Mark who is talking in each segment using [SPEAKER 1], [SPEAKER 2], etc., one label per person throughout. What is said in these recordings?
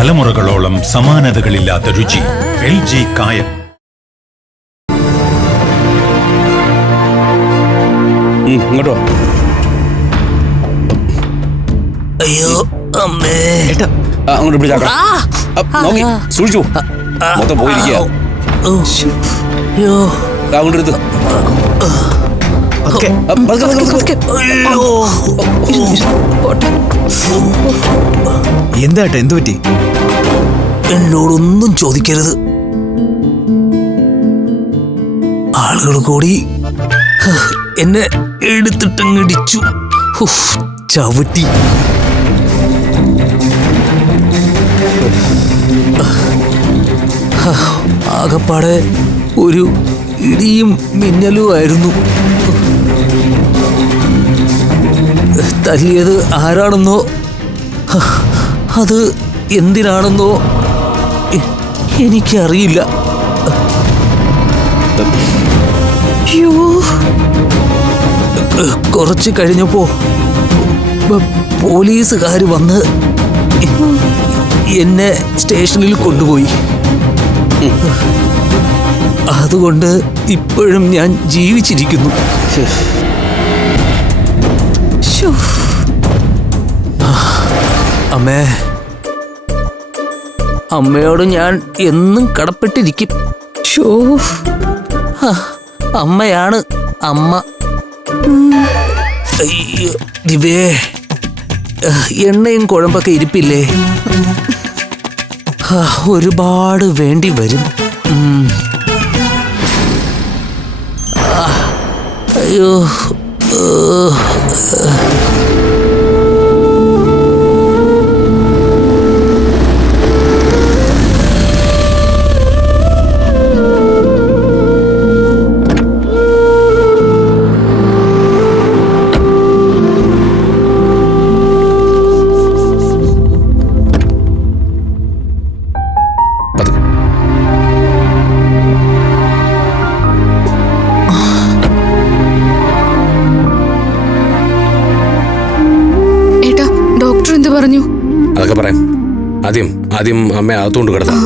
[SPEAKER 1] തലമുറകളോളം സമാനതകളില്ലാത്ത രുചി. L G കായം.
[SPEAKER 2] ഇങ്ങോട്ടോ
[SPEAKER 3] അയ്യോ അമ്മേ.
[SPEAKER 2] ആ, അങ്ങോട്ട് പിടിച്ചാക്കാം നോക്കി സൂക്ഷിച്ചു. മൊത്തം പോയിരിക്കുക.
[SPEAKER 3] അയ്യോ.
[SPEAKER 2] അങ്ങോട്ട് എടുത്ത്.
[SPEAKER 4] പതുക്കെ.
[SPEAKER 2] ആ, പതുക്കെ, പതുക്കെ, പതുക്കെ.
[SPEAKER 3] അയ്യോ.
[SPEAKER 4] എന്താ ഏട്ടാ എന്തു പറ്റി?
[SPEAKER 3] എന്നോടൊന്നും ചോദിക്കരുത്. ആളുകൾ കൂടി എന്നെ എടുത്തിട്ടങ്ങിടിച്ചു. ചവിട്ടി. ആകപ്പാടെ ഒരു ഇടിയും മിന്നലുമായിരുന്നു തല്ലിയത് ആരാണെന്നോ അത് എന്തിനാണെന്നോ എനിക്കറിയില്ല. കുറച്ച് കഴിഞ്ഞപ്പോ പോലീസുകാർ വന്ന് എന്നെ സ്റ്റേഷനിൽ കൊണ്ടുപോയി. അതുകൊണ്ട് ഇപ്പോഴും ഞാൻ ജീവിച്ചിരിക്കുന്നു. അമ്മേ. അമ്മയോട് ഞാൻ എന്നും കടപ്പെട്ടിരിക്കും. ഷോ അമ്മയാണ് അമ്മ. അയ്യോ ദിവേ എണ്ണയും കുഴമ്പൊക്കെ ഇരിപ്പില്ലേ? ഒരുപാട് വേണ്ടി വരും. അയ്യോ
[SPEAKER 2] ആദ്യം അമ്മ അകത്തോണ്ട് കിടന്നു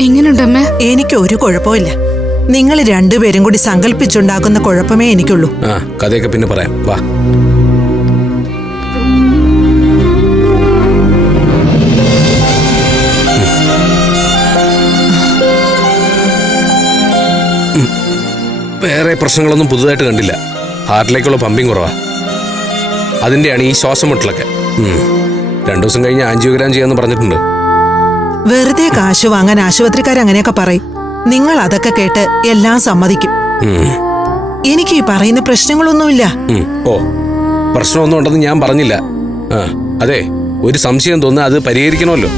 [SPEAKER 5] എങ്ങനെയുണ്ട് അമ്മ?
[SPEAKER 6] എനിക്ക് ഒരു കുഴപ്പമില്ല നിങ്ങൾ രണ്ടുപേരും കൂടി സങ്കല്പിച്ചുണ്ടാക്കുന്ന കുഴപ്പമേ എനിക്കുള്ളൂ.
[SPEAKER 2] ആ കഥയൊക്കെ പിന്നെ പറയാം. വാ. വേറെ പ്രശ്നങ്ങളൊന്നും പുതുതായിട്ട് കണ്ടില്ല. ഹാർട്ടിലേക്കുള്ള പമ്പിങ് കുറവാ. അതിന്റെയാണ് ഈ ശ്വാസം മുട്ടലൊക്കെ. രണ്ടു ദിവസം കഴിഞ്ഞ് ആൻജിയോഗ്രാം ചെയ്യാമെന്ന് പറഞ്ഞിട്ടുണ്ട്.
[SPEAKER 6] വെറുതെ കാശ് വാങ്ങാൻ ആശുപത്രിക്കാർ അങ്ങനെയൊക്കെ പറയും. നിങ്ങൾ അതൊക്കെ കേട്ട് എല്ലാം സമ്മതിക്കും. എനിക്ക് ഈ പറയുന്ന പ്രശ്നങ്ങളൊന്നുമില്ല.
[SPEAKER 2] ഓ പ്രശ്നമൊന്നും ഉണ്ടെന്ന് ഞാൻ പറഞ്ഞില്ല. ആ അതെ ഒരു സംശയം തോന്നുക അത് പരിഹരിക്കണമല്ലോ.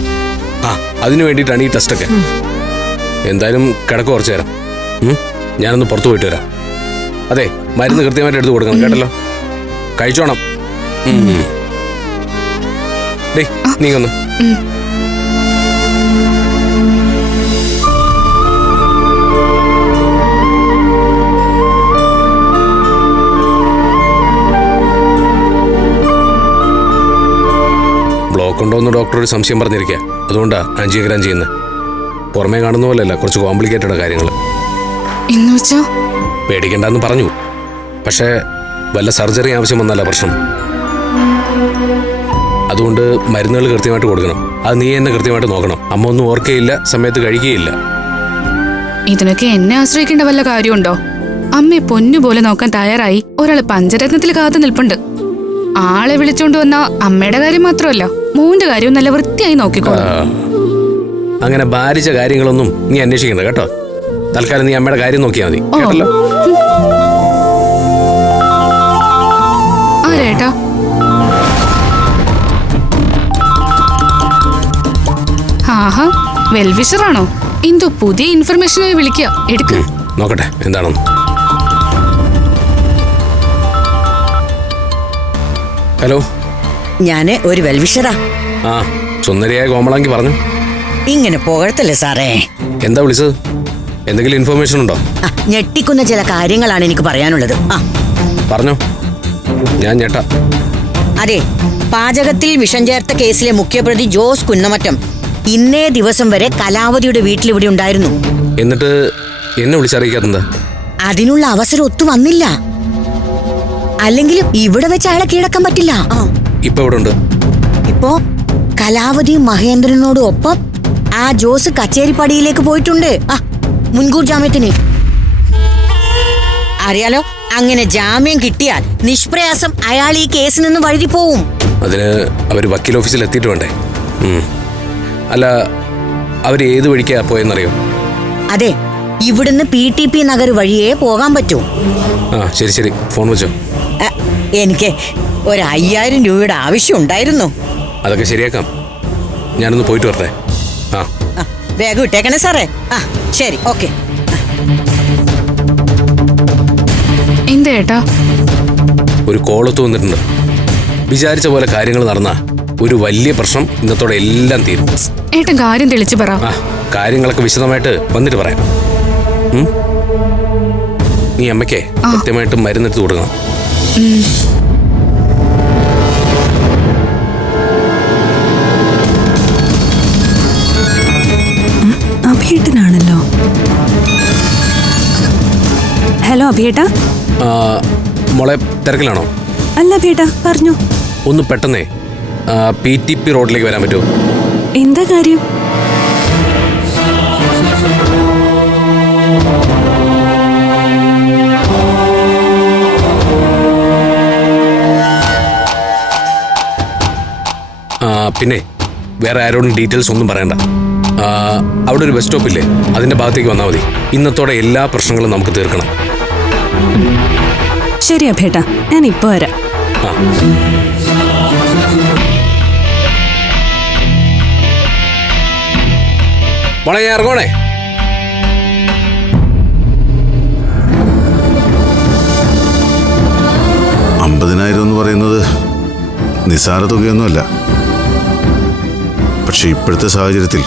[SPEAKER 2] ആ അതിനു വേണ്ടിയിട്ടാണ് ഈ ടെസ്റ്റൊക്കെ. എന്തായാലും കിടക്ക് കുറച്ചു തരാം ഉം? ഞാനൊന്ന് പുറത്തു പോയിട്ട് വരാം. അതെ മരുന്ന് കൃത്യമായിട്ട് എടുത്തു കൊടുക്കണം കേട്ടല്ലോ? കഴിച്ചോണം. നീ ഡേയ് ബ്ലോക്ക് ഡോക്ടർ ഒരു സംശയം പറഞ്ഞിരിക്കുക അതുകൊണ്ടാണ് ആൻജിയോഗ്രാം ചെയ്യുന്നത് പുറമേ കാണുന്ന പോലെയല്ല കുറച്ച് കോംപ്ലിക്കേറ്റഡ് കാര്യങ്ങൾ പേടിക്കണ്ടെന്ന് പറഞ്ഞു. പക്ഷേ വല്ല സർജറി ആവശ്യം വന്നല്ല പ്രശ്നം. അതുകൊണ്ട് മരുന്നുകൾ കൃത്യമായിട്ട് കൊടുക്കണം. അത് നീ എന്നെ കൃത്യമായിട്ട് നോക്കണം. അമ്മ ഒന്നും ഓർക്കുകയില്ല സമയത്ത് കഴിക്കുകയില്ല
[SPEAKER 5] ഇതിനൊക്കെ എന്നെ ആശ്രയിക്കേണ്ട വല്ല കാര്യമുണ്ടോ? അമ്മയെ പൊന്നുപോലെ നോക്കാൻ തയ്യാറായി ഒരാൾ പഞ്ചരത്നത്തിൽ കാത്തു നിൽപ്പുണ്ട്. ആളെ വിളിച്ചോണ്ട് വന്ന അമ്മയുടെ കാര്യം മാത്രമല്ല. മോന്റെ കാര്യവും നല്ല വൃത്തിയായി നോക്കിക്കോളൂ.
[SPEAKER 2] അങ്ങനെ ഭാരിച്ച കാര്യങ്ങളൊന്നും നീ അന്വേഷിക്കണ്ട കേട്ടോ? തൽക്കാലം നീ അമ്മയുടെ കാര്യം നോക്കിയാൽ മതി. കേട്ടല്ലോ?
[SPEAKER 5] ആരേട്ടാ ആഹാ വെൽവിഷറാണോ എന്തോ പുതിയ ഇൻഫർമേഷനായി വിളിക്കുക എടുക്ക.
[SPEAKER 2] നോക്കട്ടെ എന്താണെന്ന്. ഹലോ?
[SPEAKER 7] ഞാൻ ഒരു വെൽവിഷറാ.
[SPEAKER 2] ആ സുന്ദരിയായ കോമളാങ്കി പറഞ്ഞു.
[SPEAKER 7] ഇങ്ങനെ പുകഴ്ത്തല്ലേ സാറേ?
[SPEAKER 2] എന്താ വിളിച്ചത്? എന്തെങ്കിലും ഇൻഫർമേഷൻ ഉണ്ടോ?
[SPEAKER 7] ആ, ഞെട്ടിക്കുന്ന ചില കാര്യങ്ങളാണ് എനിക്ക് പറയാനുള്ളത്. ആ.
[SPEAKER 2] പറഞ്ഞോ. ഞാൻ ഞെട്ടാ.
[SPEAKER 7] അതെ പാചകത്തിൽ വിഷം ചേർത്ത കേസിലെ മുഖ്യപ്രതി ജോസ് കുന്നമറ്റം ഇന്നേ ദിവസം വരെ കലാവതിയുടെ വീട്ടിൽ ഇവിടെ ഉണ്ടായിരുന്നു.
[SPEAKER 2] എന്നിട്ട് എന്നെ വിളിച്ചറിയിക്കാത്തെന്താ?
[SPEAKER 7] അതിനുള്ള അവസരം ഒത്തു വന്നില്ല. അല്ലെങ്കിലും ഇവിടെ വെച്ച് അയാളെ കീഴടക്കാൻ പറ്റില്ല. ആ.
[SPEAKER 2] ഇപ്പൊ ഇവിടെ ഉണ്ട്
[SPEAKER 7] ഇപ്പോ കലാവതി മഹേന്ദ്രനോട് ഒപ്പം ആ ജോസ് കച്ചേരിപ്പടിയിലേക്ക് പോയിട്ടുണ്ട്. ആ മുൻകൂർ ജാമ്യത്തിന്. അറിയാലോ അങ്ങനെ ജാമ്യം കിട്ടിയാൽ നിഷ്പ്രയാസം അയാൾ ഈ കേസിൽ നിന്ന് വഴുതി പോവും.
[SPEAKER 2] അതിന് അവർ വക്കീൽ ഓഫീസിൽ എത്തിയിട്ട് വേണ്ടേ? അല്ല അവർ ഏത് വഴിക്കാ പോയെന്നറിയോ?
[SPEAKER 7] അതെ ഇവിടുന്ന് പി ടി പി നഗർ വഴിയേ പോകാൻ പറ്റൂ.
[SPEAKER 2] ആ ശരി ശരി. ഫോൺ വെച്ചോ
[SPEAKER 7] എനിക്ക് ഒരു അയ്യായിരം രൂപയുടെ ആവശ്യം ഉണ്ടായിരുന്നു.
[SPEAKER 2] അതൊക്കെ ശരിയാക്കാം. ഞാനൊന്ന് പോയിട്ട് വരട്ടെ. ആ.
[SPEAKER 7] വേഗം ഇട്ടേക്കണേ സാറേ. ആ ശരി ഓക്കെ.
[SPEAKER 5] എന്താ ഏട്ടാ?
[SPEAKER 2] ഒരു കോളത്ത് വന്നിട്ടുണ്ട്. വിചാരിച്ച പോലെ കാര്യങ്ങൾ നടന്ന ഒരു വലിയ പ്രശ്നം ഇന്നത്തോടെ എല്ലാം തീരും.
[SPEAKER 5] ഏട്ടൻ കാര്യം തെളിച്ചു പറ.
[SPEAKER 2] ആ കാര്യങ്ങളൊക്കെ വിശദമായിട്ട് വന്നിട്ട് പറയാം. ഉം? നീ അമ്മയ്ക്കേ കൃത്യമായിട്ട് മരുന്നെടുത്ത് കൊടുക്കണം.
[SPEAKER 4] അഭിയേട്ടാ?
[SPEAKER 2] മോളെ തിരക്കിലാണോ?
[SPEAKER 4] അല്ല അഭിയേട്ടാ പറഞ്ഞു.
[SPEAKER 2] ഒന്ന് പെട്ടെന്നേ പി ടി പി റോഡിലേക്ക് വരാൻ പറ്റുമോ?
[SPEAKER 4] എന്താ കാര്യം?
[SPEAKER 2] പിന്നെ വേറെ ആരോടും ഡീറ്റെയിൽസ് ഒന്നും പറയണ്ട. അവിടെ ഒരു ബസ് സ്റ്റോപ്പില്ലേ അതിന്റെ ഭാഗത്തേക്ക് വന്നാൽ മതി. ഇന്നത്തോടെ എല്ലാ പ്രശ്നങ്ങളും നമുക്ക് തീർക്കണം.
[SPEAKER 4] ശരി ഭേട്ട ഞാൻ ഇപ്പൊ വരാം.
[SPEAKER 2] മോളെ ഞാൻ ഇറങ്ങണേ
[SPEAKER 8] അമ്പതിനായിരം എന്ന് പറയുന്നത് നിസ്സാര തുകയൊന്നുമല്ല. പക്ഷെ ഇപ്പോഴത്തെ സാഹചര്യത്തിൽ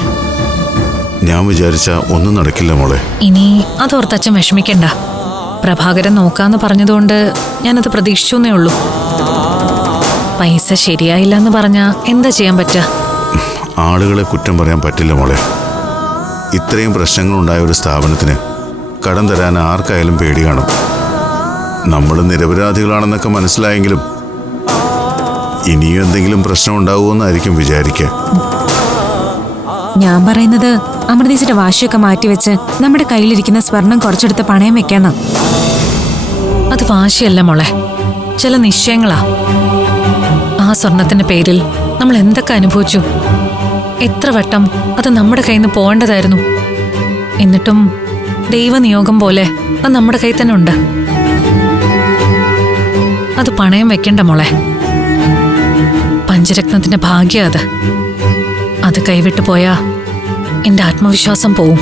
[SPEAKER 8] ഞാൻ വിചാരിച്ച ഒന്നും നടക്കില്ല മോളെ.
[SPEAKER 9] ഇനി അതോർത്തച്ഛൻ വിഷമിക്കണ്ട. പ്രഭാകരൻ നോക്കാന്ന് പറഞ്ഞതുകൊണ്ട് ഞാനത് പ്രതീക്ഷിച്ചു എന്നേ ഉള്ളൂ. പൈസ ശരിയായില്ല എന്ന് പറഞ്ഞാ എന്താ ചെയ്യാൻ പറ്റുക
[SPEAKER 8] ആളുകളെ കുറ്റം പറയാൻ പറ്റില്ല മോളെ. ഇത്രയും പ്രശ്നങ്ങൾ പ്രശ്നങ്ങളുണ്ടായ ഒരു സ്ഥാപനത്തിന് കടം തരാൻ ആർക്കായാലും പേടി കാണും. നമ്മൾ നിരപരാധികളാണെന്നൊക്കെ മനസ്സിലായെങ്കിലും ഇനിയും എന്തെങ്കിലും പ്രശ്നം ഉണ്ടാവുമെന്നായിരിക്കും വിചാരിക്കുക.
[SPEAKER 10] ഞാൻ പറയുന്നത് അമൃതീസിന്റെ വാശിയൊക്കെ മാറ്റിവെച്ച് നമ്മുടെ കയ്യിലിരിക്കുന്ന സ്വർണം കുറച്ചെടുത്ത് പണയം വെക്കണം
[SPEAKER 9] അത് വാശിയല്ല മോളെ. ചില നിശ്ചയങ്ങളാ. ആ സ്വർണത്തിന്റെ പേരിൽ നമ്മൾ എന്തൊക്കെ അനുഭവിച്ചു? എത്ര വട്ടം അത് നമ്മുടെ കയ്യിൽ നിന്ന് പോകേണ്ടതായിരുന്നു? എന്നിട്ടും ദൈവനിയോഗം പോലെ അത് നമ്മുടെ കയ്യിൽ തന്നെ ഉണ്ട്. അത് പണയം വെക്കണ്ട മോളെ. പഞ്ചരത്നത്തിന്റെ ഭാഗ്യം അത്. അത് കൈവിട്ടു പോയാ എന്റെ ആത്മവിശ്വാസം പോവും.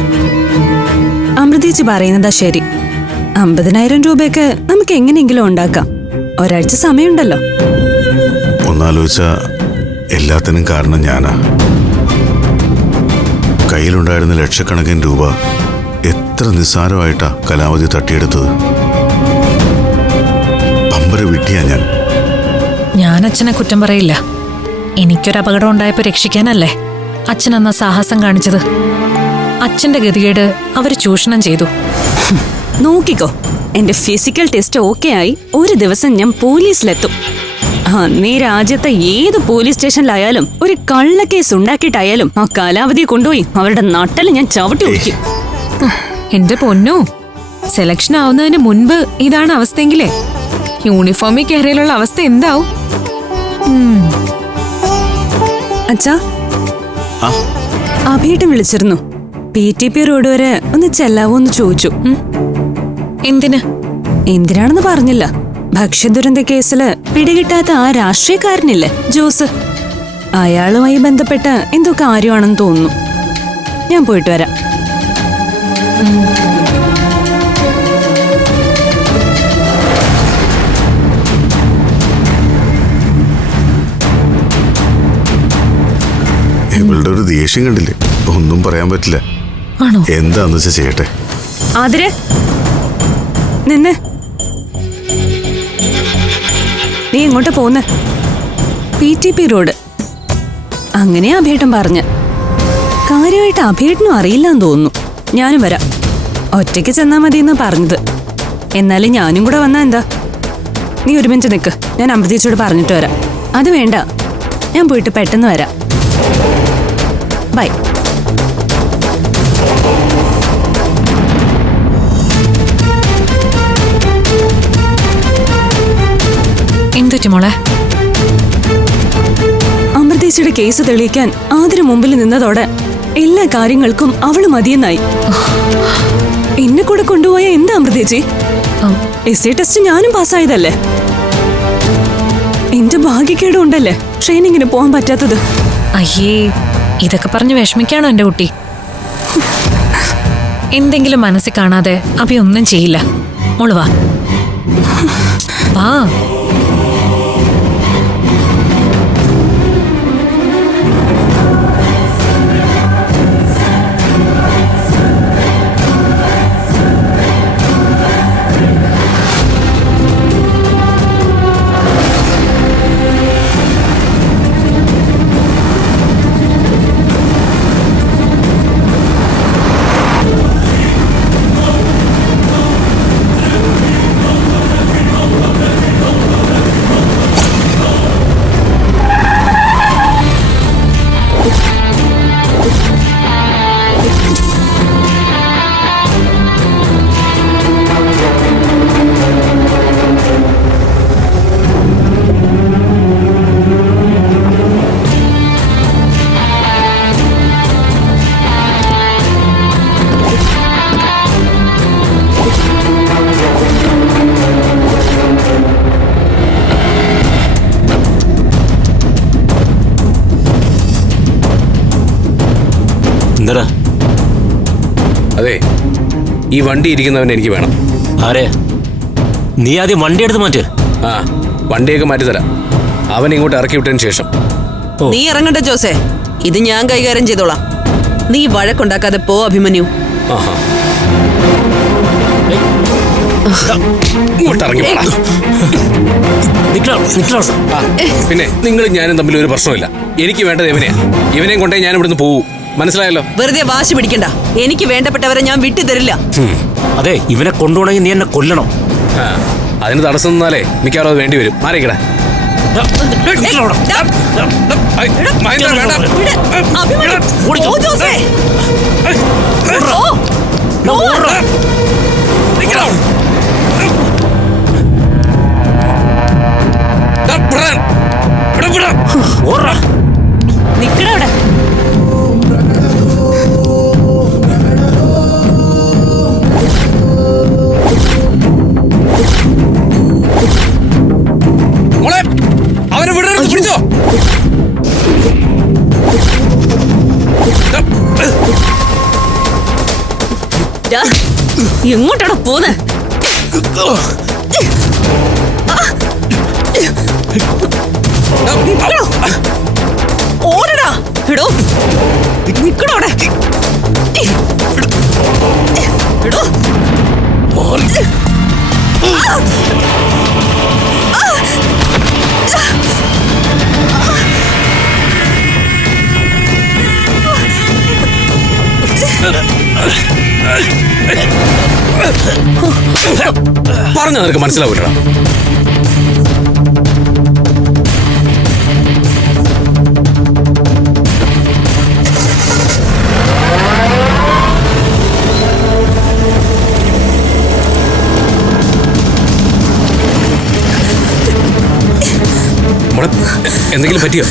[SPEAKER 4] അമൃതേച്ചി പറയുന്നതാ ശരി. അമ്പതിനായിരം രൂപയൊക്കെ നമുക്ക് എങ്ങനെയെങ്കിലും ഉണ്ടാക്കാം. ഒരാഴ്ച സമയമുണ്ടല്ലോ.
[SPEAKER 8] ഒന്നാലോചിച്ച എല്ലാത്തിനും കാരണം ഞാനാ. കയ്യിലുണ്ടായിരുന്ന ലക്ഷക്കണക്കിന് രൂപ എത്ര നിസ്സാരമായിട്ടാ കലാവധി തട്ടിയെടുത്തത്. പമ്പര വിട്ടിയാ ഞാൻ.
[SPEAKER 9] ഞാൻ അച്ഛനെ കുറ്റം പറയില്ല. എനിക്കൊരു അപകടം ഉണ്ടായപ്പോ രക്ഷിക്കാനല്ലേ? അച്ഛൻ അന്ന സാഹസം കാണിച്ചത്. അച്ഛന്റെ ഗതികേട് അവർ ചൂഷണം ചെയ്തു.
[SPEAKER 4] നോക്കിക്കോ എന്റെ ഫിസിക്കൽ ടെസ്റ്റ് ഓക്കെ ആയി ഒരു ദിവസം ഞാൻ പോലീസിലെത്തും. നീ രാജ്യത്തെ ഏത് പോലീസ് സ്റ്റേഷനിലായാലും ഒരു കള്ളക്കേസ് ഉണ്ടാക്കിയിട്ടായാലും ആ കാലാവധിയെ കൊണ്ടുപോയി അവരുടെ നട്ടൽ ഞാൻ ചവിട്ടി ഒഴിക്കും
[SPEAKER 10] എന്റെ പൊന്നു സെലക്ഷൻ ആവുന്നതിന് മുൻപ് ഇതാണ് അവസ്ഥയെങ്കിലേ? യൂണിഫോമിൽ കയറിയാലുള്ള അവസ്ഥ എന്താവും?
[SPEAKER 4] അച്ഛാ അഭിയേട്ടൻ വിളിച്ചിരുന്നു. പി ടി പി റോഡ് വരെ ഒന്ന് ചെല്ലാവോ എന്ന് ചോദിച്ചു.
[SPEAKER 9] എന്തിന്?
[SPEAKER 4] എന്തിനാണെന്ന് പറഞ്ഞില്ല. ഭക്ഷ്യദുരന്ത കേസിൽ പിടികിട്ടാത്ത ആ രാഷ്ട്രീയക്കാരനില്ലേ ജോസ്? അയാളുമായി ബന്ധപ്പെട്ട എന്തോ കാര്യമാണെന്ന് തോന്നുന്നു. ഞാൻ പോയിട്ട് വരാം.
[SPEAKER 8] ദേഷ്യം കണ്ടില്ലേ? ഒന്നും പറയാൻ പറ്റില്ല.
[SPEAKER 9] ആണോ?
[SPEAKER 8] എന്താന്ന് വെച്ചാ ചെയ്യട്ടെ?
[SPEAKER 4] ആതിരെ നിന്ന്. നീ എങ്ങോട്ട് പോന്ന് പി ടി പി റോഡ്. അങ്ങനെ അഭേട്ടൻ പറഞ്ഞ്. കാര്യമായിട്ട് അഭേട്ടനും അറിയില്ലെന്ന് തോന്നുന്നു. ഞാനും വരാം. ഒറ്റയ്ക്ക് ചെന്നാ മതി എന്ന് പറഞ്ഞത്. എന്നാലും ഞാനും കൂടെ വന്നാ എന്താ? നീ ഒരു മിനിറ്റ് നിൽക്ക് ഞാൻ അമൃതീച്ചോട് പറഞ്ഞിട്ട് വരാം. അത് വേണ്ട. ഞാൻ പോയിട്ട് പെട്ടെന്ന് വരാം. ബൈ.
[SPEAKER 9] എന്തുറ്റു മോളെ?
[SPEAKER 4] അമൃതേശിയുടെ കേസ് തെളിയിക്കാൻ ആതിന് മുമ്പിൽ നിന്നതോടെ എല്ലാ കാര്യങ്ങൾക്കും അവൾ മതിയെന്നായി. എന്നെ കൂടെ കൊണ്ടുപോയ എന്താ അമൃതേച്ചി. എസ് എ ടെസ്റ്റ് ഞാനും പാസ്സായതല്ലേ? എന്റെ ഭാഗ്യക്കേടും ഉണ്ടല്ലേ ട്രെയിനിങ്ങിന് പോകാൻ പറ്റാത്തത്?
[SPEAKER 9] അയ്യേ ഇതൊക്കെ പറഞ്ഞ് വിഷമിക്കാണോ എന്റെ കുട്ടി? എന്തെങ്കിലും മനസ്സിൽ കാണാതെ അഭി ഒന്നും ചെയ്യില്ല. മോൾ വാ. വാ.
[SPEAKER 2] ഈ വണ്ടി ഇരിക്കുന്നവൻ എനിക്ക് വേണം.
[SPEAKER 11] ആരെ? നീ ആദ്യം വണ്ടി എടുത്ത് മാറ്റ്.
[SPEAKER 2] ആ വണ്ടിയൊക്കെ മാറ്റി തരാം അവൻ ഇങ്ങോട്ട് ഇറക്കി വിട്ടതിന് ശേഷം.
[SPEAKER 12] നീ ഇറങ്ങണ്ട ജോസേ. ഇത് ഞാൻ കൈകാര്യം ചെയ്തോളാം. നീ വഴക്കുണ്ടാക്കാതെ പോ അഭിമന്യു.
[SPEAKER 2] പിന്നെ നിങ്ങളും ഞാനും തമ്മിൽ ഒരു പ്രശ്നമില്ല എനിക്ക് വേണ്ടത് ഇവനെയാ. ഇവനെയും കൊണ്ടേ ഞാൻ ഇവിടുന്ന് പോവൂ. മനസ്സിലായല്ലോ?
[SPEAKER 12] വെറുതെ വാശി പിടിക്കണ്ട. എനിക്ക് വേണ്ടപ്പെട്ടവരെ ഞാൻ വിട്ടു തരില്ല
[SPEAKER 11] അതെ ഇവനെ കൊണ്ടുപോകണമെങ്കിൽ നീ എന്നെ കൊല്ലണം.
[SPEAKER 2] ആ, അതിന് തടസ്സം നിന്നാലേ മിക്കവാറും അത് വേണ്ടി വരും. മാറിക്കട. മഹേന്ദ്ര വേണ്ട.
[SPEAKER 12] വിട്. അഭിമന്യു, ജോസേ. ഓ,
[SPEAKER 2] നിക്കടാ
[SPEAKER 4] അവിടെ. എങ്ങോട്ടാണ് പോന്നെ?
[SPEAKER 12] ഓടടാ. എടോ. നിക്കടോ അവിടെ. എടോ.
[SPEAKER 2] പറഞ്ഞ നിനക്ക് മനസ്സിലാവൂലടാ. എന്തെങ്കിലും പറ്റിയോ?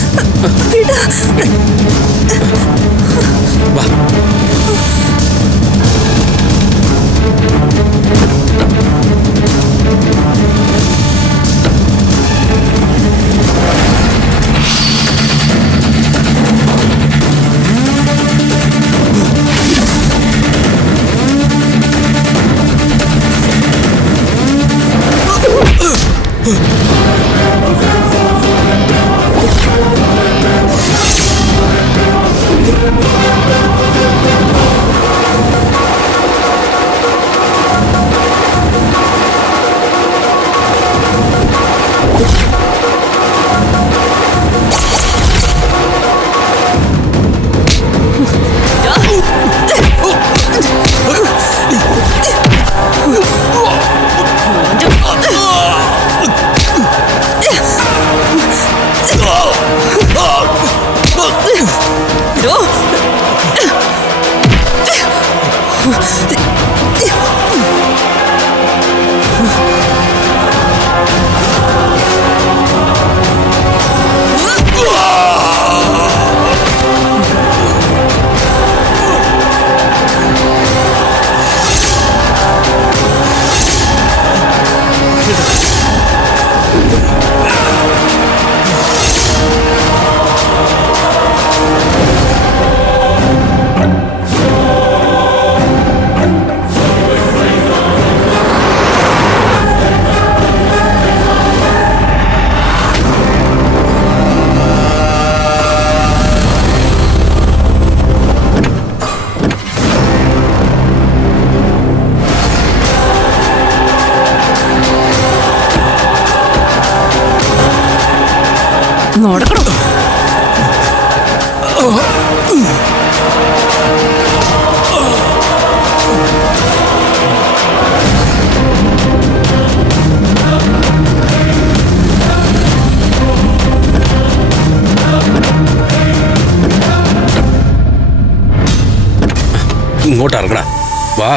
[SPEAKER 2] ഇങ്ങോട്ട് ഇറങ്ങടാ. വാ.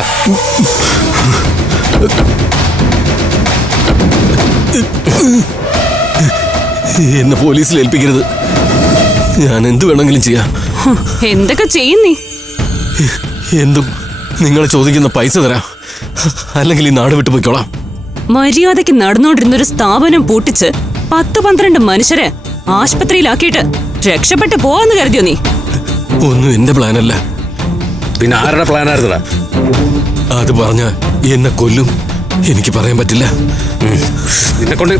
[SPEAKER 13] എന്നെ പോലീസിൽ ഏൽപ്പിക്കരുത്. ഞാൻ എന്ത് വേണമെങ്കിലും ചെയ്യാം.
[SPEAKER 4] എന്തൊക്കെ ചെയ്യുന്നേ
[SPEAKER 13] എന്തും നിങ്ങൾ ചോദിക്കുന്ന പൈസ തരാം. അല്ലെങ്കിൽ ഈ നാട് വിട്ടു പോയിക്കോളാം.
[SPEAKER 4] മര്യാദയ്ക്ക് നടന്നുകൊണ്ടിരുന്ന ഒരു സ്ഥാപനം പൂട്ടിച്ച് പത്ത് പന്ത്രണ്ട് മനുഷ്യരെ ആശുപത്രിയിലാക്കിയിട്ട് രക്ഷപ്പെട്ടു പോവാന്ന് കരുതിയോ നീ?
[SPEAKER 13] ഒന്നും എന്റെ പ്ലാനല്ല
[SPEAKER 2] പിന്നെ ആരുടെ പ്ലാനായിരുന്നടാ
[SPEAKER 13] അത് പറഞ്ഞ എന്നെ കൊല്ലും. എനിക്ക് പറയാൻ പറ്റില്ല.
[SPEAKER 2] നിന്നെ കൊണ്ട്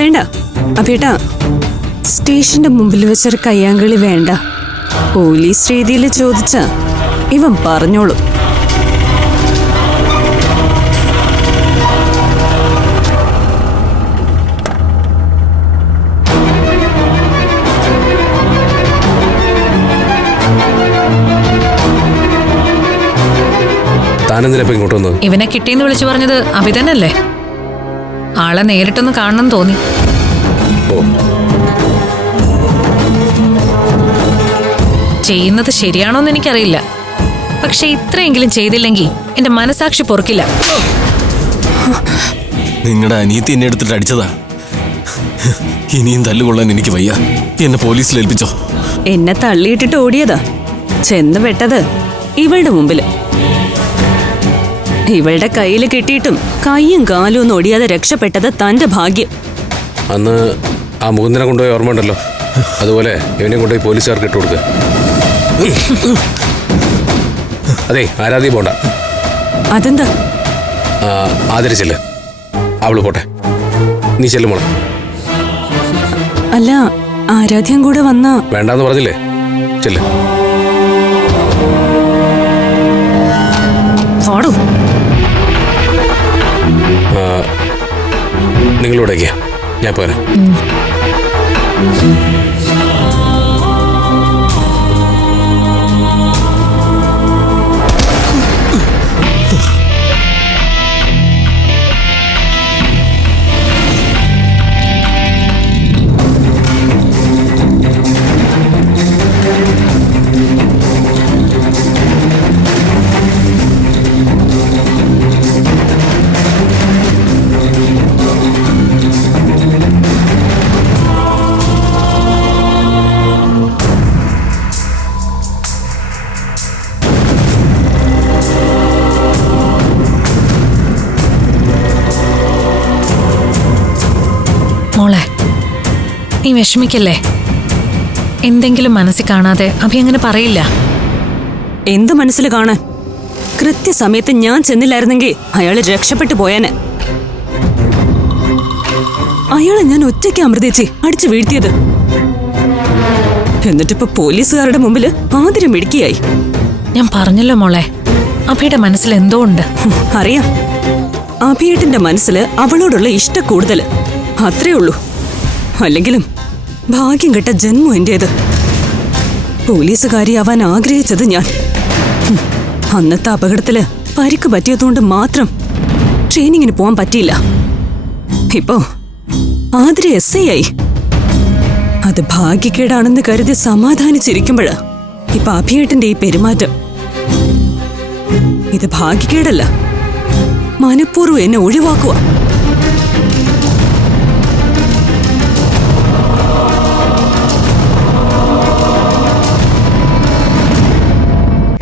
[SPEAKER 4] വേണ്ട. അപ്പേട്ടാ സ്റ്റേഷന്റെ മുമ്പിൽ വെച്ചൊരു കയ്യാങ്കളി വേണ്ട. പോലീസ് രീതിയിൽ ചോദിച്ച ഇവൻ പറഞ്ഞോളൂ.
[SPEAKER 2] ഇങ്ങോട്ട് വന്നത്?
[SPEAKER 9] ഇവനെ കിട്ടിയെന്ന് വിളിച്ചു പറഞ്ഞത് അഭിതനല്ലേ ആളെ നേരിട്ടൊന്ന് കാണണം തോന്നി. ചെയ്യുന്നത് ശരിയാണോന്ന് എനിക്കറിയില്ല. പക്ഷെ ഇത്രയെങ്കിലും ചെയ്തില്ലെങ്കിൽ എന്റെ മനസാക്ഷി പൊറുക്കില്ല.
[SPEAKER 13] നിങ്ങളുടെ അനിയത്തി എന്നെ എടുത്തിട്ട് അടിച്ചതാ. ഇനിയും തല്ലുകൊള്ളാൻ എനിക്ക് വയ്യ. എന്നെ പോലീസിൽ ഏൽപ്പിച്ചോ.
[SPEAKER 4] എന്നെ തള്ളിയിട്ടിട്ട് ഓടിയതാ. ചെന്ന് പെട്ടത് ഇവളുടെ മുമ്പിൽ. ഇവളുടെ കയ്യിൽ കിട്ടിയിട്ടും കൈയും കാലും ഒന്നും ഒടിയാതെ രക്ഷപ്പെട്ടത് തന്റെ ഭാഗ്യം.
[SPEAKER 2] അന്ന് ആ മുകുന്ദനെ കൊണ്ടുപോയി ഓർമ്മ ഉണ്ടല്ലോ. അതുപോലെ ഇവനെ കൊണ്ടുപോയി പോലീസുകാർക്ക് ഇട്ട് കൊടുക്കുക അതെ ആരാധി പോണ്ട.
[SPEAKER 4] അതെന്താ?
[SPEAKER 2] ആദരിച്ചില്ല? അവൾ പോട്ടെ. നീ ചെല്ലും മോളെ.
[SPEAKER 4] അല്ല ആരാധ്യം കൂടെ വന്ന
[SPEAKER 2] വേണ്ടാന്ന് പറഞ്ഞില്ലേ? ചെല്ലു.
[SPEAKER 4] ഫോടോ
[SPEAKER 2] നിങ്ങളിവിടേക്ക് ഞാൻ പോരാ.
[SPEAKER 9] വിഷമിക്കല്ലേ? എന്തെങ്കിലും മനസ്സിൽ കാണാതെ അഭി അങ്ങനെ പറയില്ല.
[SPEAKER 4] എന്ത് മനസ്സിൽ കാണാൻ? കൃത്യസമയത്ത് ഞാൻ ചെന്നില്ലായിരുന്നെങ്കിൽ അയാൾ രക്ഷപ്പെട്ടു പോയാന്. അയാളെ ഞാൻ ഒറ്റയ്ക്ക് അമൃതേച്ചി അടിച്ചു വീഴ്ത്തിയത്. എന്നിട്ടിപ്പോ പോലീസുകാരുടെ മുമ്പിൽ ആതിരം മിടുക്കിയായി.
[SPEAKER 9] ഞാൻ പറഞ്ഞല്ലോ മോളെ അഭിയുടെ മനസ്സിൽ എന്തോ ഉണ്ട്.
[SPEAKER 4] അറിയാം. അഭിയേട്ടന്റെ മനസ്സിൽ അവളോടുള്ള ഇഷ്ട കൂടുതൽ അത്രേ ഉള്ളൂ. അല്ലെങ്കിലും ഭാഗ്യം കിട്ട ജന്മം എന്റേത്. പോലീസുകാരിയാവാൻ ആഗ്രഹിച്ചത് ഞാൻ. അന്നത്തെ അപകടത്തിൽ പരിക്ക് പറ്റിയതുകൊണ്ട് മാത്രം ട്രെയിനിങ്ങിന് പോവാൻ പറ്റിയില്ല. ഇപ്പോ ആതിര എസ് ഐ ആയി. അത് ഭാഗ്യക്കേടാണെന്ന് കരുതി സമാധാനിച്ചിരിക്കുമ്പോഴാ ഇപ്പൊ അഭിയേട്ടന്റെ ഈ പെരുമാറ്റം. ഇത് ഭാഗ്യക്കേടല്ല. മനഃപൂർവം എന്നെ ഒഴിവാക്കുക